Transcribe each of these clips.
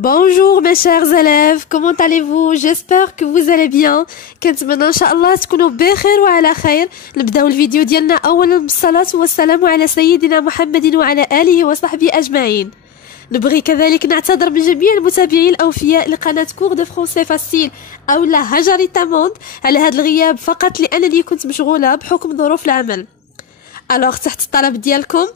Bonjour mes chers élèves, comment allez-vous? J'espère que vous allez bien. كنتمنى ان شاء الله تكونوا بخير وعلى خير. نبداو الفيديو ديالنا اولا بالصلاة والسلام على سيدنا محمد وعلى اله وصحبه اجمعين. نبغي كذلك نعتذر من جميع المتابعين الاوفياء لقناة كور دو فرونسي فاسيل او لا هجري تاموند على هذا الغياب فقط لانني كنت مشغولة بحكم ظروف العمل. الوغ تحت الطلب ديالكم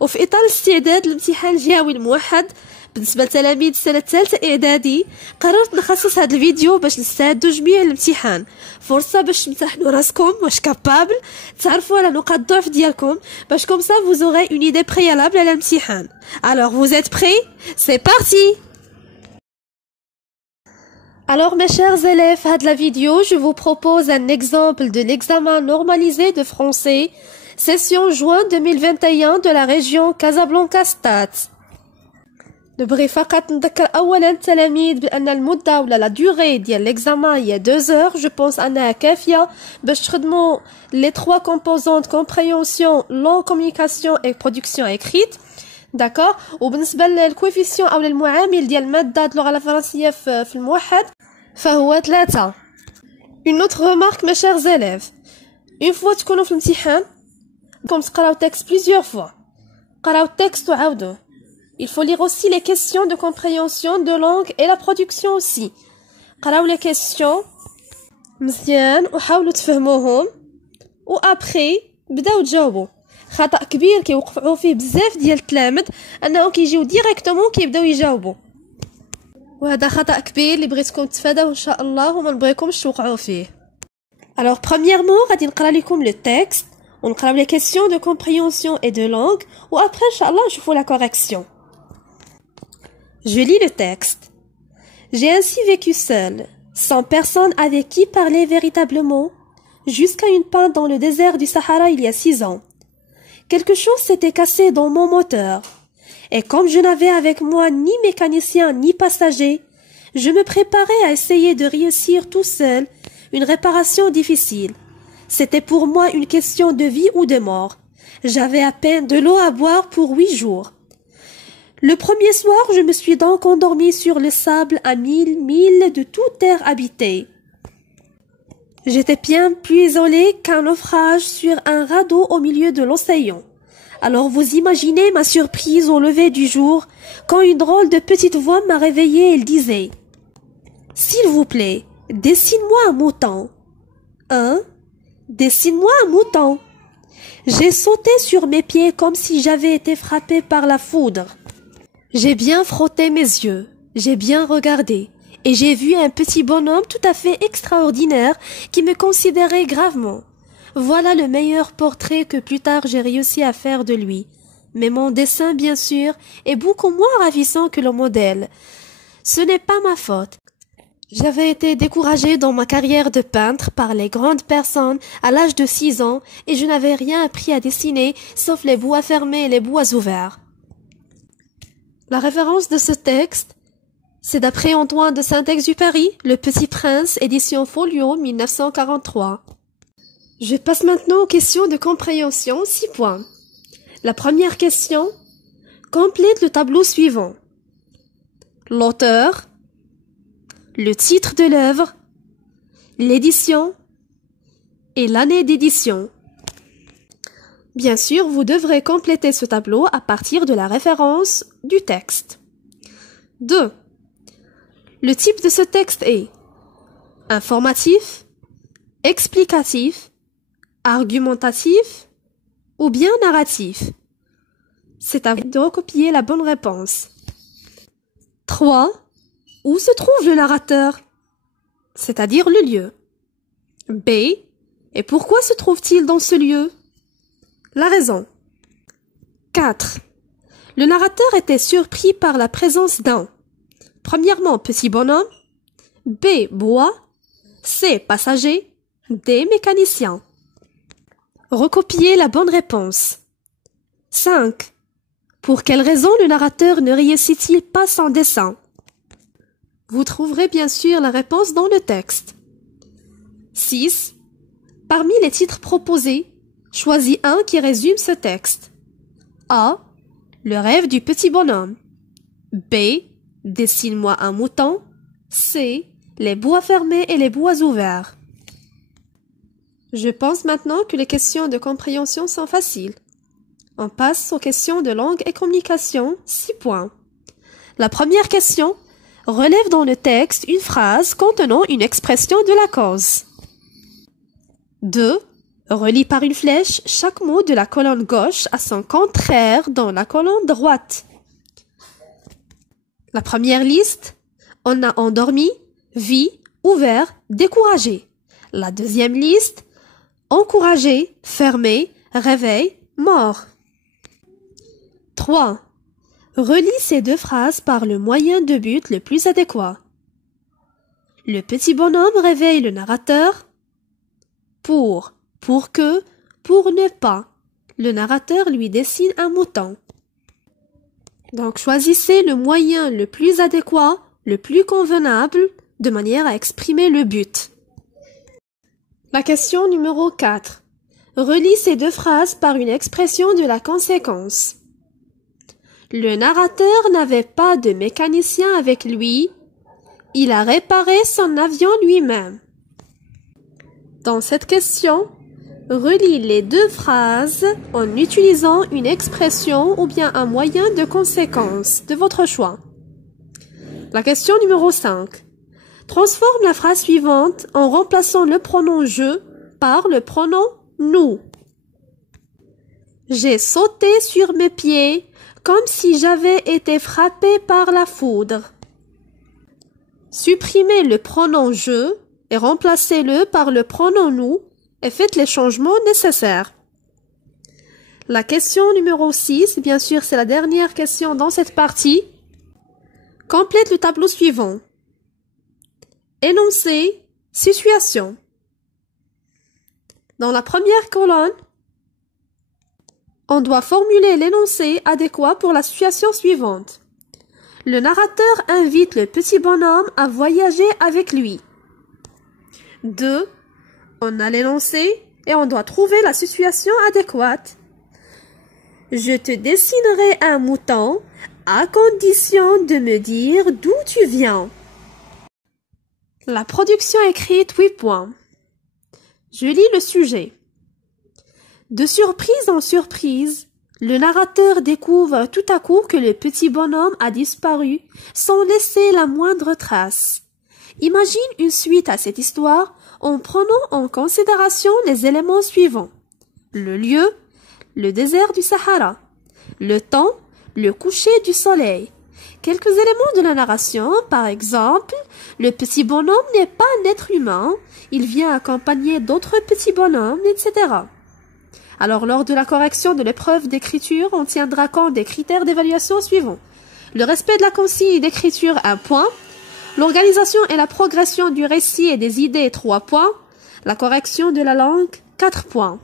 وفي اطار الاستعداد للامتحان الجهوي الموحد بالنسبة لتلاميذ السنة الثالثة إعدادي، قررت نخصص هذا الفيديو باش نستعدوا جميع الامتحان، فرصة باش تمتحنوا راسكم واش كابابل، تعرفوا على نقاط الضعف ديالكم باش كوم سا vous aurez une idée préalable على الامتحان. Alors vous êtes prêts? C'est parti! Alors mes chers élèves, à la vidéo, je vous propose un exemple de l'examen normalisé de français, session juin 2021 de la région Casablanca-Stades. نبغي فقط نذكر اولا التلاميذ بان المده ولا لا دوري ديال ليكزامان هي 2 heures. جو بونس انها كافيه باش تخدموا لي 3 كومبوزونت كومبريهنسيون لون كومونيكاسيون اي برودكسيون اكريت داكور. وبالنسبه للكويفيسيون او للمعامل ديال الماده اللغه الفرنسيه في الموحد فهو 3. Une autre remarque mes chers élèves, une fois تكونوا في الامتحان كم تقراو تكست plusieurs fois, قراو التكست وعاودوه. Il faut lire aussi les questions de compréhension de langue et la production aussi. قراو les questions مزيان وحاولوا تفهموهم و après بداو تجاوبوا. خطأ كبير كيوقعوا فيه بزاف ديال التلاميذ انهم كيجيو ديريكتومون كيبداو يجاوبوا، وهذا خطأ كبير اللي بغيتكم تفاداوه ان شاء الله وما نبغيكمش توقعوا فيه. Alors premièrement غادي نقرا لكم le texte ونقراو les questions de compréhension et de langue و après ان شاء الله نشوفوا la correction. Je lis le texte. J'ai ainsi vécu seul, sans personne avec qui parler véritablement, jusqu'à une panne dans le désert du Sahara il y a 6 ans. Quelque chose s'était cassé dans mon moteur, et comme je n'avais avec moi ni mécanicien ni passager, je me préparais à essayer de réussir tout seul une réparation difficile. C'était pour moi une question de vie ou de mort. J'avais à peine de l'eau à boire pour 8 jours. Le premier soir, je me suis donc endormie sur le sable à 1000 milles de toute terre habitée. J'étais bien plus isolée qu'un naufrage sur un radeau au milieu de l'océan. Alors vous imaginez ma surprise au lever du jour, quand une drôle de petite voix m'a réveillée et elle disait « S'il vous plaît, dessine-moi un mouton. » Hein? Dessine-moi un mouton. J'ai sauté sur mes pieds comme si j'avais été frappée par la foudre. J'ai bien frotté mes yeux, j'ai bien regardé, et j'ai vu un petit bonhomme tout à fait extraordinaire qui me considérait gravement. Voilà le meilleur portrait que plus tard j'ai réussi à faire de lui. Mais mon dessin, bien sûr, est beaucoup moins ravissant que le modèle. Ce n'est pas ma faute. J'avais été découragée dans ma carrière de peintre par les grandes personnes à l'âge de 6 ans et je n'avais rien appris à dessiner sauf les bois fermés et les bois ouverts. La référence de ce texte, c'est d'après Antoine de Saint-Exupéry, Le Petit Prince, édition Folio, 1943. Je passe maintenant aux questions de compréhension, 6 points. La première question, complète le tableau suivant. L'auteur, le titre de l'œuvre, l'édition et l'année d'édition. Bien sûr, vous devrez compléter ce tableau à partir de la référence du texte. 2. Le type de ce texte est informatif, explicatif, argumentatif ou bien narratif. C'est à vous de recopier la bonne réponse. 3. Où se trouve le narrateur? C'est-à-dire le lieu. B. Et pourquoi se trouve-t-il dans ce lieu? La raison. 4. Le narrateur était surpris par la présence d'un. Premièrement, petit bonhomme. B. Bois. C. Passager. D. Mécanicien. Recopiez la bonne réponse. 5. Pour quelle raison le narrateur ne réussit-il pas son dessin? Vous trouverez bien sûr la réponse dans le texte. 6. Parmi les titres proposés, choisis un qui résume ce texte. A. Le rêve du petit bonhomme. B. Dessine-moi un mouton. C. Les bois fermés et les bois ouverts. Je pense maintenant que les questions de compréhension sont faciles. On passe aux questions de langue et communication, 6 points. La première question relève dans le texte une phrase contenant une expression de la cause. 2. Relie par une flèche chaque mot de la colonne gauche à son contraire dans la colonne droite. La première liste, on a endormi, vie, ouvert, découragé. La deuxième liste, encouragé, fermé, réveil, mort. 3. Relie ces deux phrases par le moyen de but le plus adéquat. Le petit bonhomme réveille le narrateur. Pour que, pour ne pas. Le narrateur lui dessine un mouton. Donc choisissez le moyen le plus adéquat, le plus convenable, de manière à exprimer le but. La question numéro 4. Relie ces deux phrases par une expression de la conséquence. Le narrateur n'avait pas de mécanicien avec lui. Il a réparé son avion lui-même. Dans cette question, relie les deux phrases en utilisant une expression ou bien un moyen de conséquence de votre choix. La question numéro 5. Transforme la phrase suivante en remplaçant le pronom « je » par le pronom « nous ». J'ai sauté sur mes pieds comme si j'avais été frappé par la foudre. Supprimez le pronom « je » et remplacez-le par le pronom « nous » et faites les changements nécessaires. La question numéro 6, bien sûr, c'est la dernière question dans cette partie. Complète le tableau suivant. Énoncé, situation. Dans la première colonne, on doit formuler l'énoncé adéquat pour la situation suivante. Le narrateur invite le petit bonhomme à voyager avec lui. 2. On a l'énoncé et on doit trouver la situation adéquate. Je te dessinerai un mouton à condition de me dire d'où tu viens. La production écrite, 8 points. Je lis le sujet. De surprise en surprise, le narrateur découvre tout à coup que le petit bonhomme a disparu sans laisser la moindre trace. Imagine une suite à cette histoire en prenant en considération les éléments suivants. Le lieu, le désert du Sahara. Le temps, le coucher du soleil. Quelques éléments de la narration, par exemple, le petit bonhomme n'est pas un être humain, il vient accompagner d'autres petits bonhommes, etc. Alors, lors de la correction de l'épreuve d'écriture, on tiendra compte des critères d'évaluation suivants. Le respect de la consigne d'écriture, 1 point. L'organisation et la progression du récit et des idées, 3 points. La correction de la langue, 4 points.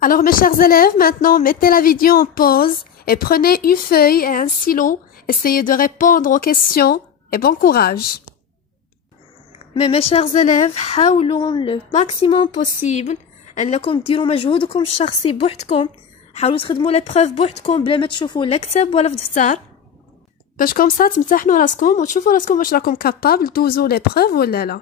Alors, mes chers élèves, maintenant, mettez la vidéo en pause et prenez une feuille et un stylo. Essayez de répondre aux questions et bon courage. Mais mes chers élèves, حاولوا le maximum possible انكم ديروا مجهودكم الشخصي بوحدكم. حاولوا تخدموا ليبروف بوحدكم بلا ما تشوفوا لا كتاب ولا في دفتر باش كومسا تمتحنوا راسكم وتشوفوا راسكم واش راكم كابابل دوزوا ليبروف ولا لا.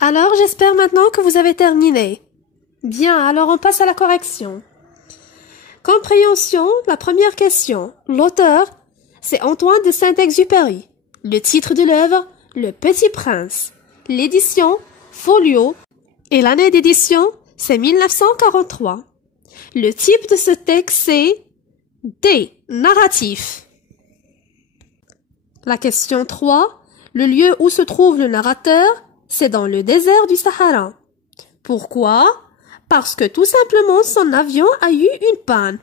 Alors, j'espère maintenant que vous avez terminé. Bien, alors on passe à la correction. Compréhension, la première question. L'auteur, c'est Antoine de Saint-Exupéry. Le titre de l'œuvre, Le Petit Prince. L'édition, Folio. Et l'année d'édition, c'est 1943. Le type de ce texte, c'est D. Narratif. La question 3. Le lieu où se trouve le narrateur, c'est dans le désert du Sahara. Pourquoi? Parce que tout simplement son avion a eu une panne.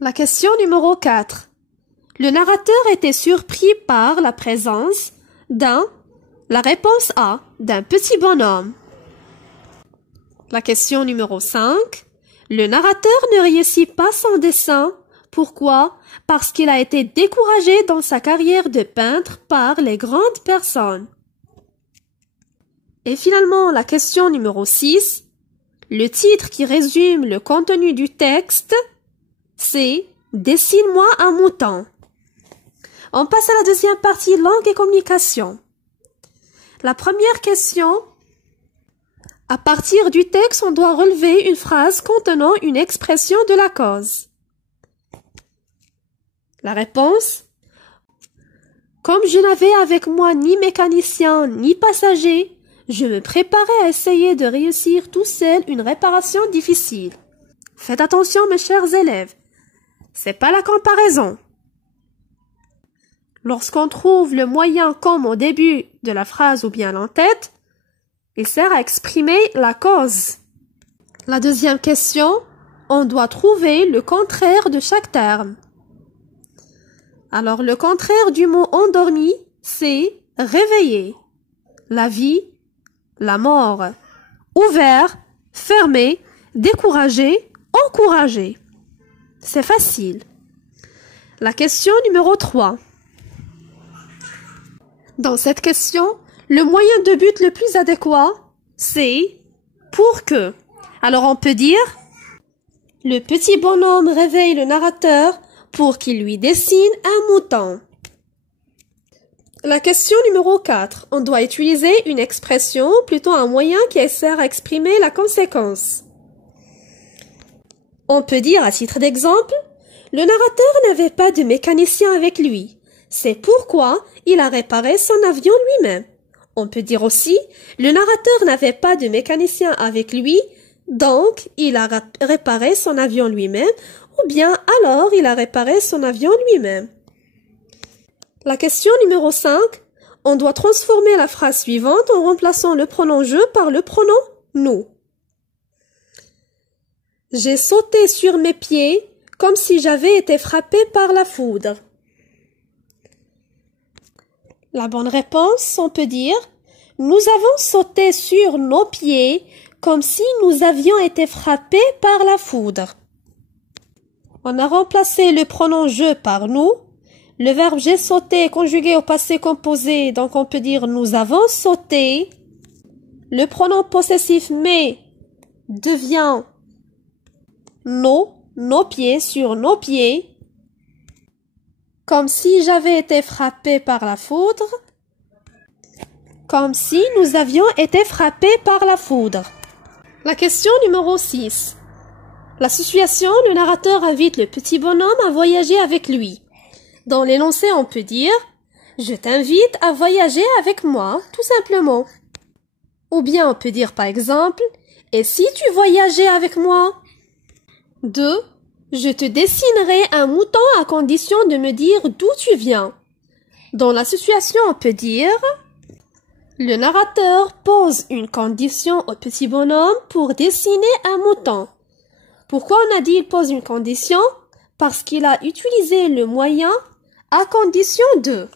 La question numéro 4. Le narrateur était surpris par la présence d'un, la réponse A, d'un petit bonhomme. La question numéro 5. Le narrateur ne réussit pas son dessin. Pourquoi? Parce qu'il a été découragé dans sa carrière de peintre par les grandes personnes. Et finalement, la question numéro 6. Le titre qui résume le contenu du texte, c'est « Dessine-moi un mouton ». On passe à la deuxième partie, langue et communication. La première question, à partir du texte, on doit relever une phrase contenant une expression de la cause. La réponse, comme je n'avais avec moi ni mécanicien ni passager, je me préparais à essayer de réussir tout seul une réparation difficile. Faites attention mes chers élèves, c'est pas la comparaison. Lorsqu'on trouve le moyen comme au début de la phrase ou bien l'entête, il sert à exprimer la cause. La deuxième question, on doit trouver le contraire de chaque terme. Alors le contraire du mot endormi, c'est réveiller. La vie, la mort. Ouvert, fermé, découragé, encouragé. C'est facile. La question numéro 3. Dans cette question, le moyen de but le plus adéquat, c'est pour que. Alors on peut dire, le petit bonhomme réveille le narrateur pour qu'il lui dessine un mouton. La question numéro 4. On doit utiliser une expression, plutôt un moyen qui sert à exprimer la conséquence. On peut dire à titre d'exemple, le narrateur n'avait pas de mécanicien avec lui. C'est pourquoi il a réparé son avion lui-même. On peut dire aussi, le narrateur n'avait pas de mécanicien avec lui, donc il a réparé son avion lui-même, ou bien alors il a réparé son avion lui-même. La question numéro 5, on doit transformer la phrase suivante en remplaçant le pronom je par le pronom nous. J'ai sauté sur mes pieds comme si j'avais été frappé par la foudre. La bonne réponse, on peut dire « Nous avons sauté sur nos pieds comme si nous avions été frappés par la foudre. » On a remplacé le pronom « je » par « nous ». Le verbe « j'ai sauté » est conjugué au passé composé, donc on peut dire « nous avons sauté ». Le pronom possessif « mais » devient « nos pieds sur nos pieds ». Comme si j'avais été frappé par la foudre. Comme si nous avions été frappés par la foudre. La question numéro 6. La situation, le narrateur invite le petit bonhomme à voyager avec lui. Dans l'énoncé, on peut dire « Je t'invite à voyager avec moi, tout simplement ». Ou bien on peut dire par exemple « Et si tu voyageais avec moi ?» 2. Je te dessinerai un mouton à condition de me dire d'où tu viens. Dans la situation, on peut dire le narrateur pose une condition au petit bonhomme pour dessiner un mouton. Pourquoi on a dit il pose une condition? Parce qu'il a utilisé le moyen à condition de.